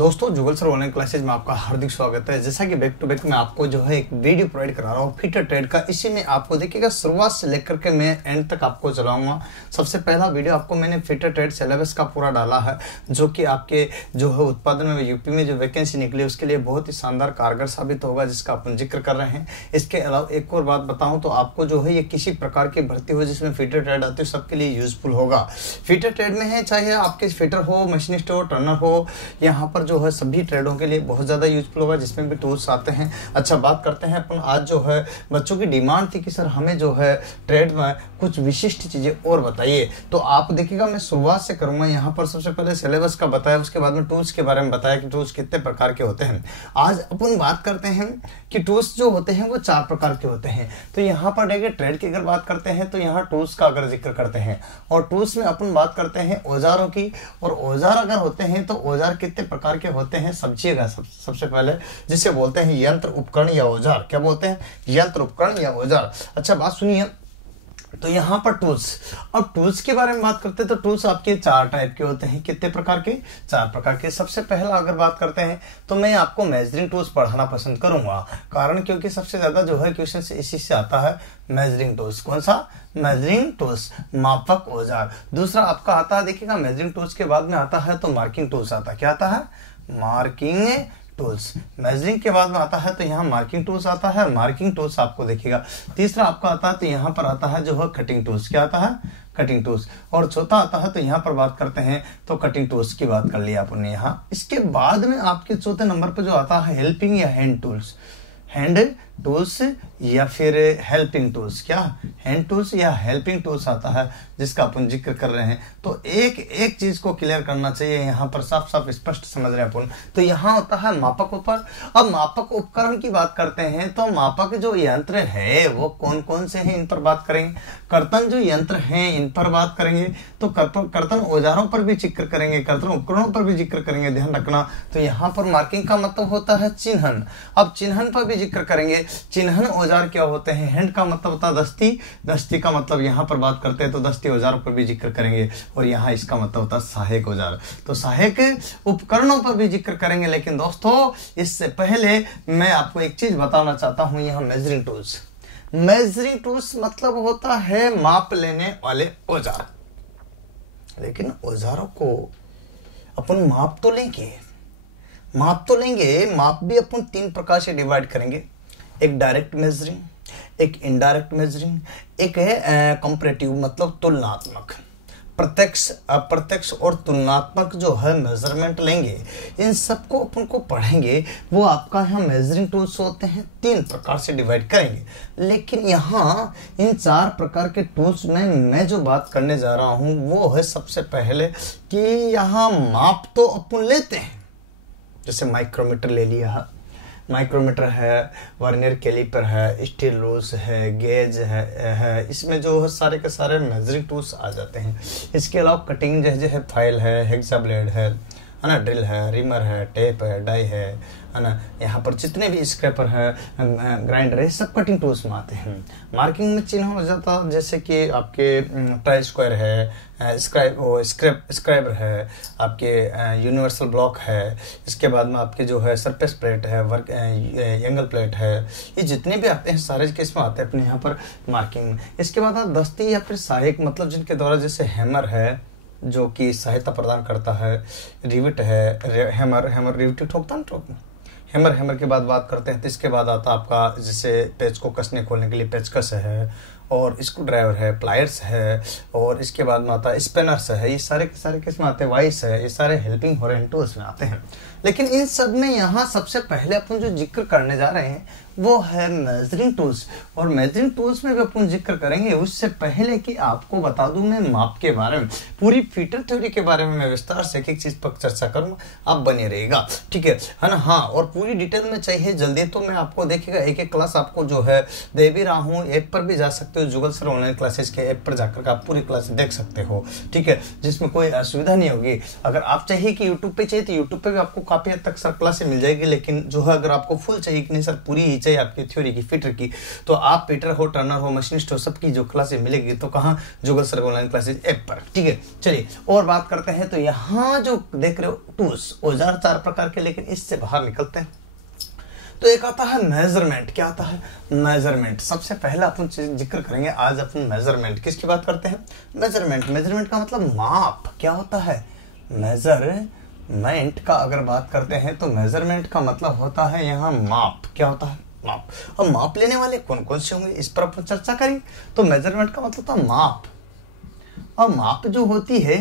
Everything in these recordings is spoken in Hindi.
दोस्तों जुगल सर ऑनलाइन क्लासेज में आपका हार्दिक स्वागत है। जैसा कि बैक टू बैक मैं आपको जो है एक वीडियो प्रोवाइड करा रहा हूँ फिटर ट्रेड का। इसी में आपको देखिएगा शुरुआत से लेकर के मैं एंड तक आपको चलाऊंगा। सबसे पहला वीडियो आपको मैंने फिटर ट्रेड सिलेबस का पूरा डाला है, जो कि आपके जो है उत्पादन में यूपी में जो वैकेंसी निकली उसके लिए बहुत ही शानदार कारगर साबित होगा, जिसका अपन जिक्र कर रहे हैं। इसके अलावा एक और बात बताऊँ तो आपको जो है ये किसी प्रकार की भर्ती हो जिसमें फिटर ट्रेड आती है सबके लिए यूजफुल होगा। फिटर ट्रेड में है चाहे आपके फिटर हो, मशीनिस्ट हो, टर्नर हो, यहाँ पर जो है सभी ट्रेडों के लिए बहुत ज़्यादा यूजफुल होगा, जिसमें भी टूल्स आते हैं। अच्छा, बात करते हैं अपन आज जो है बच्चों की डिमांड थी कि सर हमें जो है ट्रेड में कुछ विशिष्ट चीज़ें और बताइए। तो आप देखिएगा मैं शुरुआत से करूँगा। यहाँ पर सबसे पहले सिलेबस का बताया, उसके बाद में टूल्स के बारे में बताया कि टूल्स कितने प्रकार के होते हैं। आज अपन बात करते हैं कि टूल्स जो होते हैं वो 4 प्रकार के होते हैं। तो यहाँ पर देखिए ट्रेड की अगर बात करते हैं तो यहाँ टूल्स का अगर जिक्र करते हैं, और टूल्स में अपन बात करते हैं औजारों की। और औजार अगर होते हैं तो औजार कितने प्रकार के होते हैं समझिएगा। सबसे पहले जिसे बोलते हैं यंत्र, उपकरण या औजार। क्या बोलते हैं? यंत्र, उपकरण या औजार। अच्छा बात सुनिए, तो यहाँ पर टूल्स, अब टूल्स के बारे में बात करते हैं तो टूल्स आपके 4 टाइप के होते हैं। कितने प्रकार के? 4 प्रकार के। सबसे पहला अगर बात करते हैं तो मैं आपको मेजरिंग टूल्स पढ़ाना पसंद करूंगा, कारण क्योंकि सबसे ज्यादा जो है क्वेश्चन इसी से आता है। मेजरिंग टूल्स कौन सा? मेजरिंग टूल्स, मापक औजार। दूसरा आपका आता है, देखिएगा मेजरिंग टूल्स के बाद में आता है तो मार्किंग टूल्स आता है। क्या आता है? Marking tools. मेजरिंग के बाद में आता है तो यहाँ मार्किंग टूल्स आता है। मार्किंग टूल्स आपको देखिएगा। तीसरा आपका आता है तो यहाँ पर आता है जो है कटिंग टूल्स। क्या आता है? Cutting tools. और चौथा आता है तो यहाँ पर बात करते हैं तो कटिंग टूल्स की बात कर लिया आपने यहाँ। इसके बाद में आपके चौथे नंबर पर जो आता है हेल्पिंग या हैंड टूल्स। हैंड टूल्स या फिर हेल्पिंग टूल्स। क्या? हैंड टूल्स या हेल्पिंग टूल्स आता है, जिसका अपन जिक्र कर रहे हैं। तो एक एक चीज को क्लियर करना चाहिए, यहाँ पर साफ साफ स्पष्ट समझ रहे हैं अपन। तो यहाँ होता है मापक उपकरण। अब मापक उपकरण की बात करते हैं तो मापक जो यंत्र है वो कौन कौन से हैं, इन पर बात करेंगे। कर्तन जो यंत्र हैं इन पर बात करेंगे। तो कर्तन औजारों पर भी जिक्र करेंगे, कर्तन उपकरणों पर भी जिक्र करेंगे, ध्यान रखना। तो यहाँ पर मार्किंग का मतलब होता है चिन्हन। अब चिन्हन पर भी जिक्र करेंगे। चिन्हन औजार क्या होते हैं? हैंड का मतलब होता है दस्ती। दस्ती का मतलब यहाँ पर बात करते हैं तो दस्ती औजारों पर भी जिक्र करेंगे। और यहाँ इसका मतलब होता है सहायक औजार। तो सहायक उपकरणों पर भी जिक्र करेंगे। लेकिन दोस्तों इससे पहले मैं आपको एक चीज बताना चाहता हूं। यहाँ मेजरिंग टूल्स, मेजरिंग टूल्स मतलब होता है माप लेने वाले औजार। लेकिन औजारों को अपन माप तो लेंगे, माप भी अपन 3 प्रकार से डिवाइड करेंगे। एक डायरेक्ट मेजरिंग, एक इनडायरेक्ट मेजरिंग, एक है कंपैरेटिव मतलब तुलनात्मक। प्रत्यक्ष, अप्रत्यक्ष और तुलनात्मक जो है मेजरमेंट लेंगे, इन सबको अपन को पढ़ेंगे। वो आपका यहाँ मेजरिंग टूल्स होते हैं, 3 प्रकार से डिवाइड करेंगे। लेकिन यहाँ इन 4 प्रकार के टूल्स में मैं जो बात करने जा रहा हूँ वो है सबसे पहले कि यहाँ माप तो अपन लेते हैं। जैसे माइक्रोमीटर ले लिया, माइक्रोमीटर है, वर्नियर कैलिपर है, स्टील रूल्स है, गेज है। इसमें जो है सारे के सारे मेजरिंग टूल्स आ जाते हैं। इसके अलावा कटिंग जो है फाइल है, हेक्सा ब्लेड है ना, ड्रिल है, रिमर है, टेप है, डाई है ना। यहाँ पर जितने भी स्क्रैपर है, ग्राइंडर है, सब कटिंग टूल्स में आते हैं। मार्किंग में चिन्ह हो जाता है, जैसे कि आपके ट्राई स्क्वायर है, स्क्राइबर है, आपके यूनिवर्सल ब्लॉक है। इसके बाद में आपके जो है सरफेस प्लेट है, वर्क एंगल प्लेट है। ये जितने भी आते हैं सारे केस में आते हैं अपने यहाँ पर मार्किंग में। इसके बाद दस्ती या फिर सहायक मतलब जिनके द्वारा, जैसे हैमर है जो कि सहायता प्रदान करता है, रिविट है, हैमर रिविट ठोकता है। हैमर के बाद बात करते हैं तो इसके बाद आता आपका जैसे पेच को कसने खोलने के लिए पेचकस है, और स्क्रू ड्राइवर है, प्लायर्स है, और इसके बाद में आता है स्पिनर्स है। ये सारे के सारे किस में आते हैं? वाइस है। ये सारे हेल्पिंग हो रहे टूल्स में आते हैं। लेकिन इन सब में यहाँ सबसे पहले अपन जो जिक्र करने जा रहे हैं वो है मेजरिंग टूल्स। और मेजरिंग टूल्स में भी अपन जिक्र करेंगे। उससे पहले कि आपको बता दूं मैं माप के बारे में, पूरी फिटर थ्योरी के बारे में मैं विस्तार से एक चीज पर चर्चा करूंगा, आप बने रहेगा, ठीक है ना? हाँ, और पूरी डिटेल में चाहिए जल्दी तो मैं आपको देखिएगा एक क्लास आपको जो है दे भी रहा हूँ। ऐप पर भी जा सकते हो, सकते हो, गूगल सर ऑनलाइन क्लासेस के ऐप पर जाकर के आप पूरी क्लास देख सकते हो, ठीक है, जिसमें कोई असुविधा नहीं होगी। अगर आप चाहिए कि यूट्यूब पे चाहिए तो यूट्यूब पे भी आपको काफी हद तक सर क्लासेस मिल जाएगी, लेकिन जो है अगर आपको फुल चाहिए कि नहीं सर पूरी ही चाहिए आपकी थ्योरी की फिटर की, तो आप पीटर हो, टर्नर हो, मशीनिस्ट हो, सबकी जो क्लासेस मिलेगी तो कहाँ, Google sir online classes app पर, ठीक है। चलिए और बात करते हैं। तो यहाँ जो देख रहे हो टूल्स, औजार 4 प्रकार के, लेकिन इससे बाहर निकलते हैं। तो एक आता है मेजरमेंट। क्या आता है? मेजरमेंट। सबसे पहले अपन जिक्र करेंगे आज अपन मेजरमेंट। किसकी बात करते हैं? मेजरमेंट। मेजरमेंट का मतलब माप। क्या होता है? मेजरमेंट का अगर बात करते हैं तो मेजरमेंट का मतलब होता है यहाँ माप। क्या होता है? माप। अब माप लेने वाले कौन कौन से होंगे इस पर अपन चर्चा करेंगे। तो मेजरमेंट का मतलब था माप। और माप जो होती है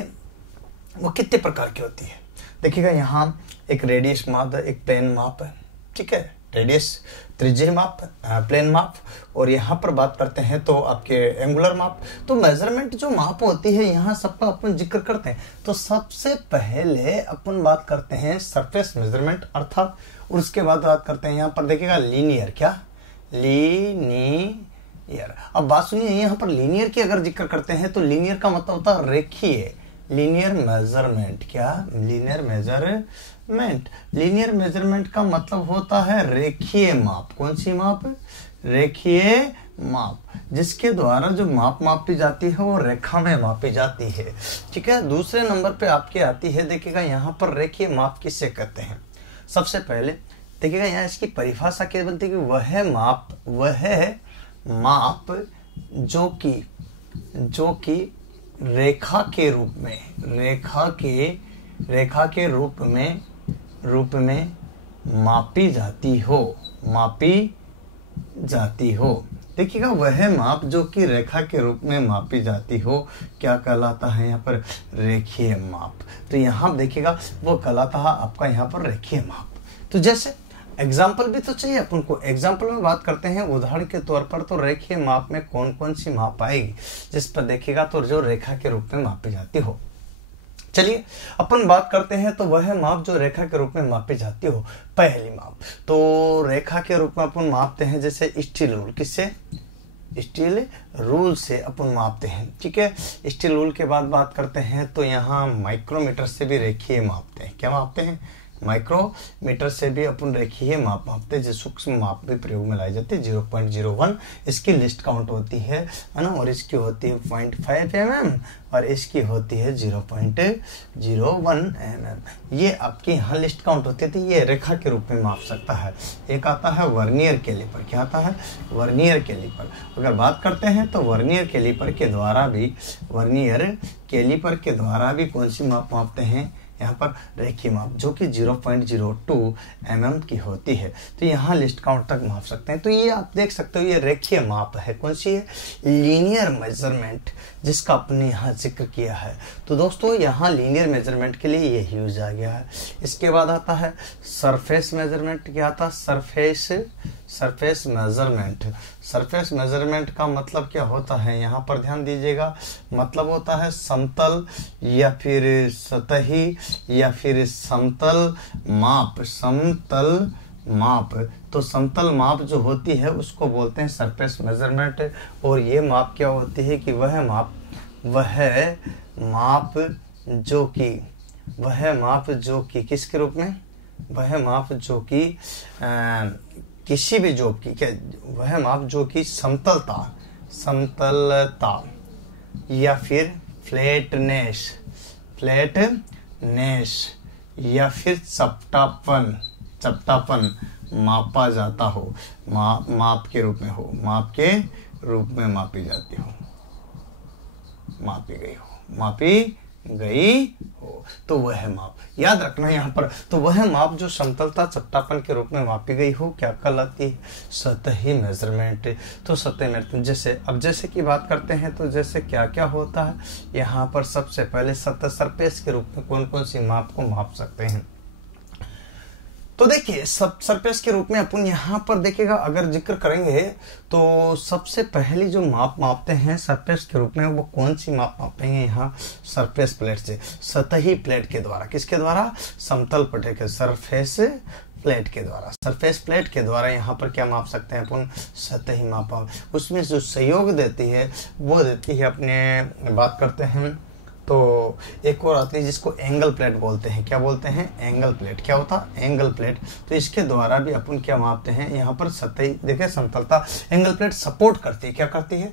वो कितने प्रकार की होती है? देखिएगा यहाँ एक रेडियस माप है, एक प्लेन माप है, ठीक है, रेडियस त्रिज्यीय माप, प्लेन माप, और यहाँ पर बात करते हैं तो आपके एंगुलर माप। तो मेजरमेंट जो माप होती है यहाँ सबका अपन जिक्र करते हैं। तो सबसे पहले अपन बात करते हैं सरफेस मेजरमेंट अर्थात, और उसके बाद बात करते हैं यहाँ पर देखिएगा लीनियर। क्या? लीनियर। अब बात सुनिए, यहाँ पर लीनियर की अगर जिक्र करते हैं तो लीनियर का मतलब होता है रेखीय। Linear measurement. क्या? Linear measurement. लीनियर मेजरमेंट का मतलब होता है रेखीय माप। कौन सी माप? रेखीय माप, जिसके द्वारा जो माप मापी जाती है वो रेखा में मापी जाती है, ठीक है। दूसरे नंबर पे आपकी आती है, देखिएगा यहाँ पर रेखीय माप किसे कहते हैं। सबसे पहले देखिएगा यहाँ इसकी परिभाषा क्या बनती है कि वह माप जो कि रेखा के रूप में मापी जाती हो। देखिएगा वह माप जो कि रेखा के रूप में मापी जाती हो क्या कहलाता है? यहाँ पर रेखीय माप। तो यहाँ देखिएगा वो कहलाता है आपका यहाँ पर रेखीय माप। तो जैसे एग्जाम्पल भी तो चाहिए अपन को। एग्जाम्पल में बात करते हैं उदाहरण के तौर पर, तो रेखीय माप में कौन कौन सी माप आएगी जिस पर देखिएगा तो जो रेखा के रूप में मापी जाती हो। चलिए अपन बात करते हैं तो वह माप जो रेखा के रूप में मापी जाती हो। पहली माप तो रेखा के रूप में अपन मापते हैं जैसे स्टील रूल। किससे? स्टील रूल से अपन मापते हैं, ठीक है। स्टील रूल के बाद बात करते हैं तो यहाँ माइक्रोमीटर से भी रेखीय मापते हैं। क्या मापते हैं? माइक्रोमीटर से भी अपन रेखीय माप मापते हैं, जो सूक्ष्म माप भी प्रयोग में लाई जाती है। 0.01 इसकी लिस्ट काउंट होती है ना, और इसकी होती है 0.5 mm और इसकी होती है 0.01 mm। ये आपकी यहाँ लिस्ट काउंट होती है। तो ये रेखा के रूप में माप सकता है। एक आता है वर्नियर कैलिपर। क्या आता है? Vernier calliper. अगर बात करते हैं तो वर्नियर कैलिपर के द्वारा भी कौन सी माप मापते हैं? यहाँ पर रेखीय माप जो कि 0.02 mm की होती है। तो यहाँ लिस्ट काउंट तक माप सकते हैं। तो ये आप देख सकते हो ये रेखीय माप है। कौन सी है? लीनियर मेजरमेंट, जिसका आपने यहाँ जिक्र किया है। तो दोस्तों यहाँ लीनियर मेजरमेंट के लिए ये यूज आ गया है। इसके बाद आता है सरफेस मेजरमेंट। क्या आता है? Surface measurement. सरफेस मेजरमेंट का मतलब क्या होता है? यहाँ पर ध्यान दीजिएगा। मतलब होता है समतल या फिर सतही या फिर समतल माप। तो समतल माप जो होती है उसको बोलते हैं सरफेस मेजरमेंट। और ये माप क्या होती है कि वह माप जो कि किसके रूप में? वह माप जो कि किसी भी जॉब की, क्या वह माप जो कि समतलता या फिर फ्लैटनेस या फिर चपटापन मापा जाता हो, माप के रूप में हो, माप के रूप में मापी जाती हो, मापी गई हो। तो वह माप याद रखना यहाँ पर। तो वह माप जो समतलता चपटापन के रूप में मापी गई हो क्या कहलाती है? सतही मेजरमेंट। तो सतही मेजरमेंट जैसे की बात करते हैं तो जैसे क्या क्या होता है यहाँ पर। सबसे पहले सतह सरफेस के रूप में कौन कौन सी माप को माप सकते हैं? तो देखिए सरफेस के रूप में अपन यहाँ पर देखिएगा अगर जिक्र करेंगे तो सबसे पहली जो माप मापते हैं सरफेस के रूप में वो कौन सी माप मापेंगे? यहाँ सरफेस प्लेट से, सतही प्लेट के द्वारा। किसके द्वारा? समतल प्लेट के सरफेस प्लेट के द्वारा, सरफेस प्लेट के द्वारा यहाँ पर क्या माप सकते हैं अपन, सतही मापा। उसमें जो सहयोग देती है वो देती है अपने, बात करते हैं तो एक और आती है जिसको एंगल प्लेट बोलते हैं। क्या बोलते हैं, एंगल प्लेट। क्या होता है, एंगल प्लेट। तो इसके द्वारा भी अपन क्या मापते हैं, यहाँ पर सतही, देखिए समतलता एंगल प्लेट सपोर्ट करती है। क्या करती है,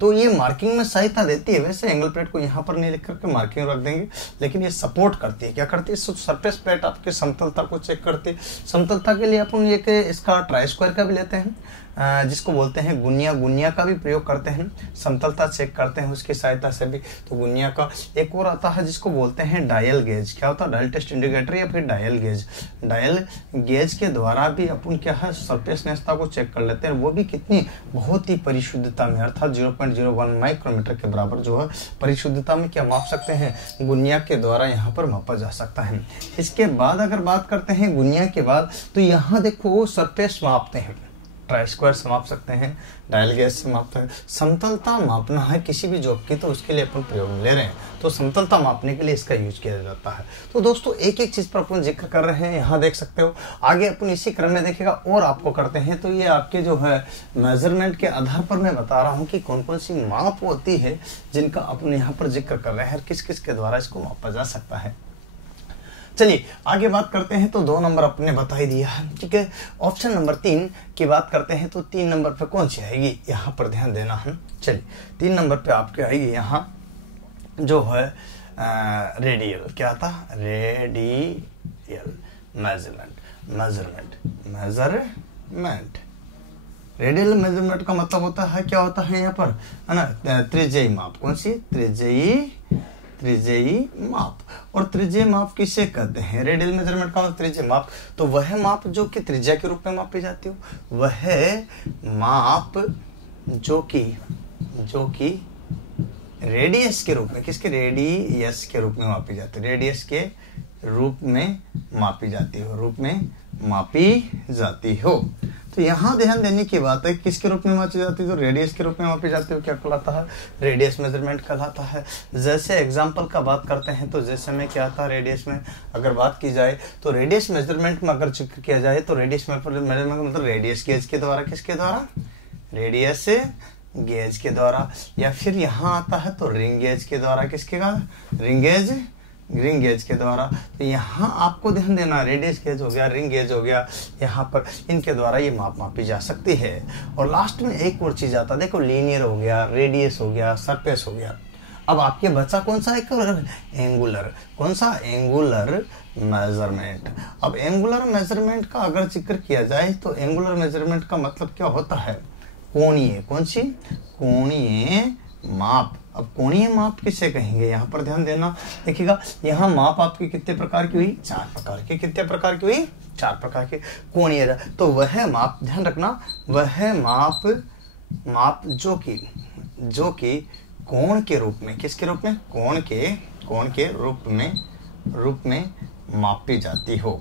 तो ये मार्किंग में सहायता देती है। वैसे एंगल प्लेट को यहाँ पर नहीं लिख करके मार्किंग रख देंगे, लेकिन ये सपोर्ट करती है। क्या करती है, सरफेस प्लेट आपके समतलता को चेक करती है। समतलता के लिए अपन एक इसका ट्राई स्क्वायर का भी लेते हैं, जिसको बोलते हैं गुनिया। गुनिया का भी प्रयोग करते हैं, समतलता चेक करते हैं उसकी सहायता से भी। तो गुनिया का एक और आता है जिसको बोलते हैं डायल गेज। क्या होता है, डायल टेस्ट इंडिकेटर या फिर डायल गेज। डायल गेज के द्वारा भी अपन क्या है, सरफेसनेसता को चेक कर लेते हैं। वो भी कितनी, बहुत ही परिशुद्धता में, अर्थात 0.01 माइक्रोमीटर के बराबर जो है परिशुद्धता में क्या माप सकते हैं, गुनिया के द्वारा यहाँ पर मापा जा सकता है। इसके बाद अगर बात करते हैं गुनिया के बाद, तो यहाँ देखो सरफेस मापते हैं, ट्राई स्क्वायर से माप सकते हैं, डायल गेज से मापते हैं। समतलता मापना है किसी भी जॉब की, तो उसके लिए अपन प्रयोग ले रहे हैं, तो समतलता मापने के लिए इसका यूज किया जाता है। तो दोस्तों एक एक चीज पर अपन जिक्र कर रहे हैं, यहाँ देख सकते हो। आगे अपन इसी क्रम में देखेगा और आपको करते हैं। तो ये आपके जो है मेजरमेंट के आधार पर मैं बता रहा हूँ कि कौन कौन सी माप होती है जिनका अपन यहाँ पर जिक्र कर रहे हैं, किस किस के द्वारा इसको मापा जा सकता है। चलिए आगे बात करते हैं। तो 2 नंबर अपने बता ही दिया है, ठीक है। ऑप्शन नंबर 3 की बात करते हैं, तो 3 नंबर पे कौन सी आएगी, यहाँ पर ध्यान देना है। चलिए 3 नंबर पे आपके आएगी यहाँ जो है रेडियल। क्या था, रेडियल मेजरमेंट। रेडियल मेजरमेंट का मतलब होता है, क्या होता है यहाँ पर, है ना, त्रिज्यीय माप। कौन सी, त्रिज्यीय माप। और त्रिज्यीय माप किसे कहते हैं, रेडियल मेजरमेंट का मतलब त्रिज्यीय माप। तो वह माप जो कि त्रिज्या के रूप में मापी जाती हो, वह माप जो कि रेडियस के रूप में, किसके, रेडियस के रूप में मापी जाती है, रेडियस के रूप में मापी जाती हो। तो यहाँ ध्यान देने की बात है, किसके रूप में मापी जाती है, तो रेडियस के रूप में मापी जाती है। क्या कहलाता है, रेडियस मेजरमेंट कहलाता है। जैसे एग्जांपल का बात करते हैं, तो जैसे में क्या था, रेडियस में अगर बात की जाए, तो रेडियस मेजरमेंट में अगर जिक्र किया जाए, तो रेडियस मेजरमेंट मतलब रेडियस गेज के द्वारा, किसके द्वारा, रेडियस गेज के द्वारा। या फिर यहाँ आता है तो रिंग गेज के द्वारा, किसके द्वारा, रिंग गेज के द्वारा। तो यहाँ आपको ध्यान देना, रेडियस गेज हो गया, रिंग गेज हो गया, यहाँ पर इनके द्वारा ये मापी जा सकती है। और लास्ट में एक और चीज आता है, देखो लीनियर हो गया, रेडियस हो गया, सरफेस हो गया। अब आपके बच्चा कौन सा एक, एंगुलर। कौन सा, एंगुलर मेजरमेंट। अब एंगुलर मेजरमेंट का अगर जिक्र किया जाए, तो एंगुलर मेजरमेंट का मतलब क्या होता है, कोणीय। कौन सी, कोणीय माप। अब कोणीय माप किसे कहेंगे, यहाँ पर ध्यान देना। देखिएगा यहाँ माप आपकी कितने प्रकार की हुई, 4 प्रकार की। कितने प्रकार की हुई, 4 प्रकार की। कोणीय, तो वह माप, ध्यान रखना, वह माप जो कि कोण के रूप में, किसके रूप में, कोण के रूप में मापी जाती हो।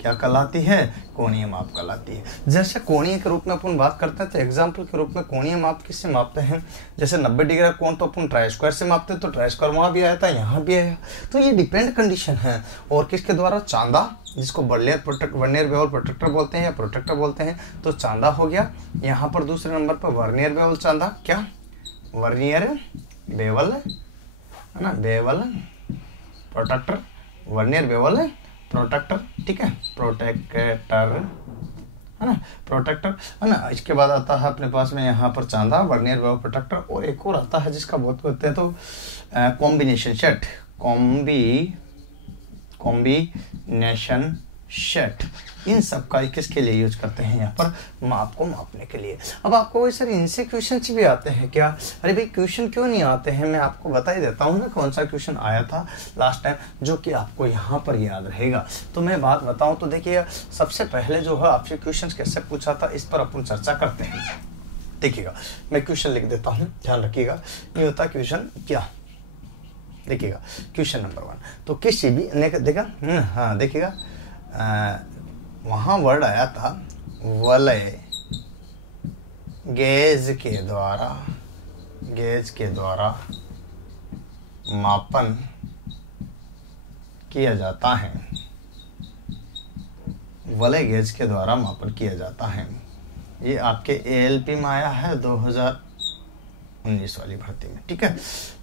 क्या कहलाती है, कोणीय माप कहलाती है। जैसे कोणीय के रूप में अपन बात करते हैं, तो एग्जाम्पल के रूप में कोणीय माप किससे मापते हैं, जैसे 90 डिग्री का कोण तो अपन ट्राई स्क्वायर से मापते हैं, तो ट्राई स्क्वायर वहां भी आया था, यहाँ भी आया। तो ये डिपेंड कंडीशन है। और किसके द्वारा, चांदा, जिसको वर्नियर बेवल प्रोटेक्टर बोलते हैं या प्रोटेक्टर बोलते हैं, तो चांदा हो गया। यहाँ पर दूसरे नंबर पर वर्नियर बेवल चांदा, क्या, वर्नियर बेवल, है ना, bevel protector, vernier bevel protector, ठीक है, प्रोटेक्टर, है ना, प्रोटेक्टर, है ना। इसके बाद आता है अपने पास में यहाँ पर चांदा, वर्नियर बेवल प्रोटेक्टर, और एक और आता है जिसका बहुत कहते हैं, तो कॉम्बिनेशन सेट, कॉम्बिनेशन सेट। इन सब का किसके लिए यूज करते हैं, यहाँ पर माप को मापने के लिए। अब आपको वही सर इनसे क्वेश्चन भी आते हैं क्या, अरे भाई क्वेश्चन क्यों नहीं आते हैं, मैं आपको बता ही देता हूँ ना कौन सा क्वेश्चन आया था लास्ट टाइम, जो कि आपको यहाँ पर याद रहेगा। तो मैं बात बताऊँ तो देखिए, सबसे पहले जो है आपसे क्वेश्चन कैसे पूछा था, इस पर अपन चर्चा करते हैं। देखिएगा मैं क्वेश्चन लिख देता हूँ, ध्यान रखिएगा। ये होता क्वेश्चन क्या, देखिएगा क्वेश्चन नंबर 1, तो किसी भी देखा, हाँ देखिएगा, वहाँ वर्ड आया था वलय, गेज के द्वारा मापन किया जाता है, वलय गेज के द्वारा मापन किया जाता है। ये आपके ALP में आया है 2019 वाली भर्ती में, ठीक है।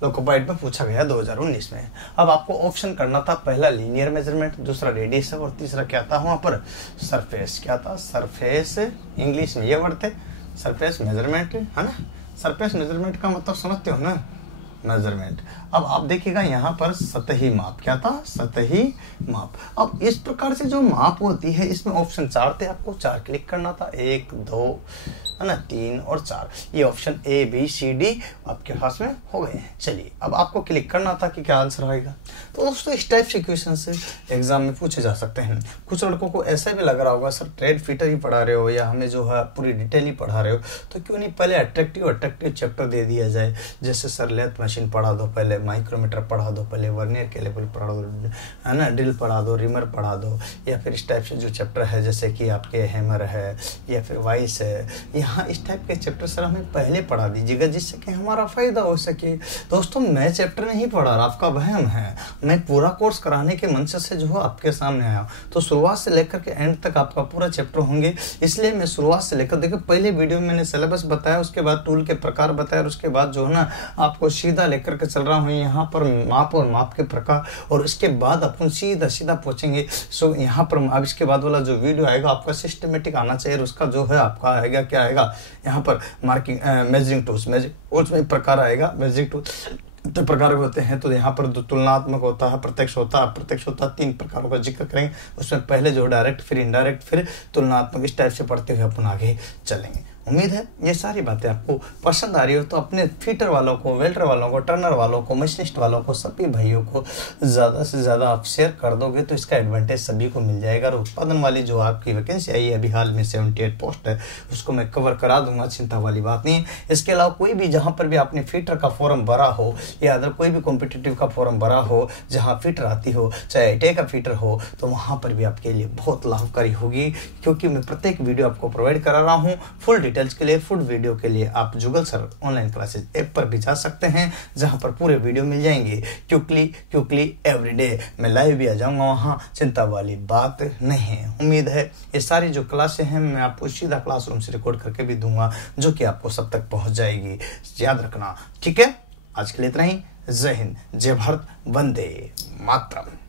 लोकोपाइड में पूछा गया 2019 में। अब आपको ऑप्शन करना था, पहला लीनियर मेजरमेंट, दूसरा रेडियस और तीसरा क्या था वहां पर, सरफेस। क्या था, सरफेस, इंग्लिश में ये वर्ड थे सरफेस मेजरमेंट, है ना। सरफेस मेजरमेंट का मतलब समझते हो ना, मेजरमेंट। अब आप देखिएगा यहाँ पर सतही माप, क्या था, सतही माप। अब इस प्रकार से जो माप होती है इसमें ऑप्शन 4 थे, आपको 4 क्लिक करना था, 1 2 है ना, 3 और 4। ये option A B C D आपके पास में हो गए हैं। चलिए अब आपको क्लिक करना था कि क्या आंसर आएगा। तो दोस्तों इस टाइप से क्वेश्चन से एग्जाम में पूछे जा सकते हैं। कुछ लड़कों को ऐसा भी लग रहा होगा सर ट्रेड फिटर ही पढ़ा रहे हो या हमें जो है पूरी डिटेल ही पढ़ा रहे हो, तो क्यों नहीं पहले अट्रैक्टिव चैप्टर दे दिया जाए। जैसे सर लेथ मशीन पढ़ा दो, पहले माइक्रोमीटर पढ़ा दो, पहले वर्नियर कैलिपर पढ़ा दो, है ना, ड्रिल पढ़ा दो, रिमर पढ़ा दो, या फिर इस टाइप से जो चैप्टर है जैसे कि आपके हैमर है या फिर वाइस है, यहाँ इस टाइप के चैप्टर सर हमें पहले पढ़ा दीजिएगा जिससे कि हमारा फायदा हो सके। दोस्तों मैं चैप्टर नहीं पढ़ा रहा, आपका वहम है। मैं पूरा कोर्स कराने के मंशा से जो है आपके सामने आया, तो शुरुआत से लेकर के एंड तक आपका पूरा चैप्टर होंगे। इसलिए मैं शुरुआत से लेकर, देखो पहले वीडियो में मैंने सिलेबस बताया, उसके बाद टूल के प्रकार बताया, और उसके बाद जो है ना आपको सीधा लेकर के चल रहा हूँ यहाँ पर माप और माप के प्रकार, और उसके बाद अपन सीधा पहुंचेंगे। सो यहाँ पर अब इसके बाद वाला जो वीडियो आएगा आपका सिस्टमेटिक आना चाहिए, उसका जो है आपका आएगा, क्या आएगा यहाँ पर मार्किंग मेजरिंग टूल्स, उसमें प्रकार आएगा मेजरिंग टूल्स तो प्रकार होते हैं। तो यहाँ पर तुलनात्मक होता है, प्रत्यक्ष होता है, अप्रत्यक्ष होता है, 3 प्रकारों का जिक्र करेंगे। उसमें पहले जो डायरेक्ट, फिर इनडायरेक्ट, फिर तुलनात्मक, इस टाइप से पढ़ते हुए अपन आगे चलेंगे। उम्मीद है ये सारी बातें आपको पसंद आ रही हो, तो अपने फीटर वालों को, वेल्डर वालों को, टर्नर वालों को, मशीनिस्ट वालों को, सभी भाइयों को ज़्यादा से ज़्यादा आप शेयर कर दोगे तो इसका एडवांटेज सभी को मिल जाएगा। और उत्पादन वाली जो आपकी वैकेंसी आई है अभी हाल में 78 पोस्ट है, उसको मैं कवर करा दूंगा, चिंता वाली बात नहीं है। इसके अलावा कोई भी जहाँ पर भी आपने फीटर का फॉर्म भरा हो या अदर कोई भी कॉम्पिटिटिव का फॉर्म भरा हो जहाँ फीटर आती हो, चाहे ITI का फीटर हो, तो वहाँ पर भी आपके लिए बहुत लाभकारी होगी, क्योंकि मैं प्रत्येक वीडियो आपको प्रोवाइड करा रहा हूँ। फुल डिटेल्स के लिए, फुल वीडियो के लिए आप जुगल सर ऑनलाइन क्लासेस ऐप पर भी जा सकते हैं, जहां पर पूरे वीडियो मिल जाएंगे। क्विकली एवरीडे मैं लाइव भी आ जाऊंगा, वहां चिंता वाली बात नहीं है। उम्मीद है ये सारी जो क्लासें हैं मैं आपको सीधा क्लासरूम से रिकॉर्ड करके भी दूंगा, जो कि आपको सब तक पहुंच जाएगी, याद रखना, ठीक है। आज के लिए इतना ही। जय हिंद, जय भारत, वंदे मातरम।